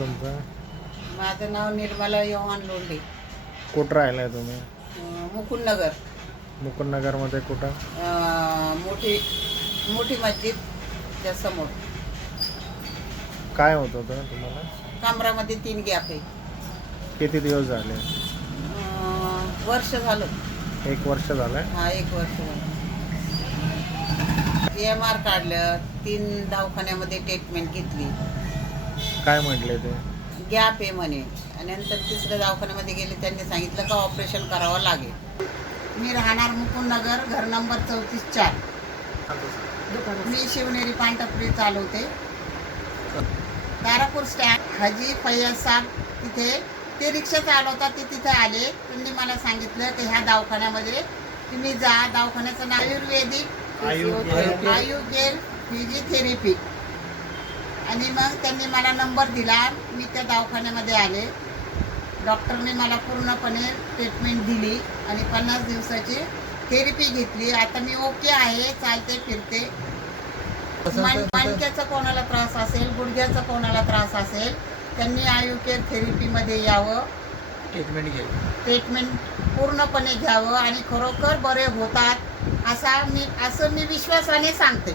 तुमचं? माझं नाव निर्मला योहान लोंढे. कुठं राहिलाय तुम्ही? मुकुंदनगर. मुकुंदनगरमध्ये कुठं? मोठी मोठी मस्जिदच्या समोर. काय होत होतं तुम्हाला? कमरामध्ये 3 गॅप आहे. किती दिवस झाले? वर्ष झालं. 1 वर्ष झालंय. हा, 1 वर्ष झालं. EMR काढलं, 3 दवाखान्यामध्ये ट्रीटमेंट घेतली. काय म्हटले ते? गॅप आहे म्हणे. आणि नंतर 3ऱ्या दवाखान्यामध्ये गेले, त्यांनी सांगितलं का ऑपरेशन करावं लागेल. मी राहणार मुकुंदनगर, घर नंबर 34-4. मी शिवनेरी पानटपरी चालवते. तारापूर स्टँड हाजी फैयाज साहेब तिथे ते रिक्षा चालवतात, ते तिथे आले. त्यांनी मला सांगितलं की ह्या दवाखान्यामध्ये तुम्ही जा. दवाखान्याचं नाव आयुर्वेद फिजिओथेरपी. आणि मग त्यांनी मला नंबर दिला. मी त्या दवाखान्यामध्ये आले. डॉक्टरने मला पूर्णपणे ट्रीटमेंट दिली आणि 50 दिवसाची थेरपी घेतली. आता मी ओके आहे, चालते फिरते. मणक्याचा कोणाला त्रास असेल, गुडघ्याचा कोणाला त्रास असेल, त्यांनी आयुकेअर थेरपीमध्ये यावं, ट्रीटमेंट पूर्णपणे घ्यावं आणि खरोखर बरे होतात असं मी विश्वासाने सांगते.